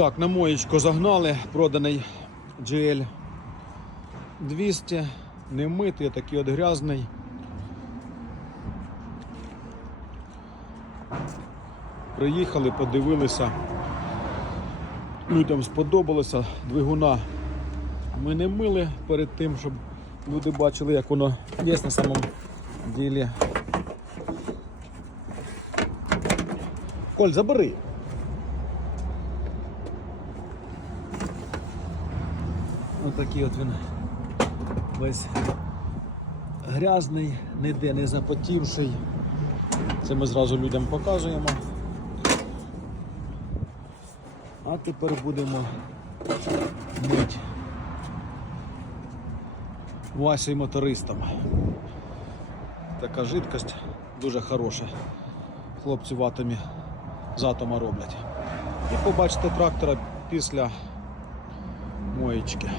Так, на моєчку загнали, проданий GL 200, не митий, такий от грязний. Приїхали, подивилися. Людям сподобалося. Двигуна ми не мили перед тим, щоб люди бачили, як воно є на самому ділі. Коль, забери. Отакий от він весь грязний, ніде не запотівший. Це ми зразу людям показуємо. А тепер будемо мить Васі мотористам. Така жидкость дуже хороша. Хлопці в атомі з атома роблять. І побачите трактора після моечки.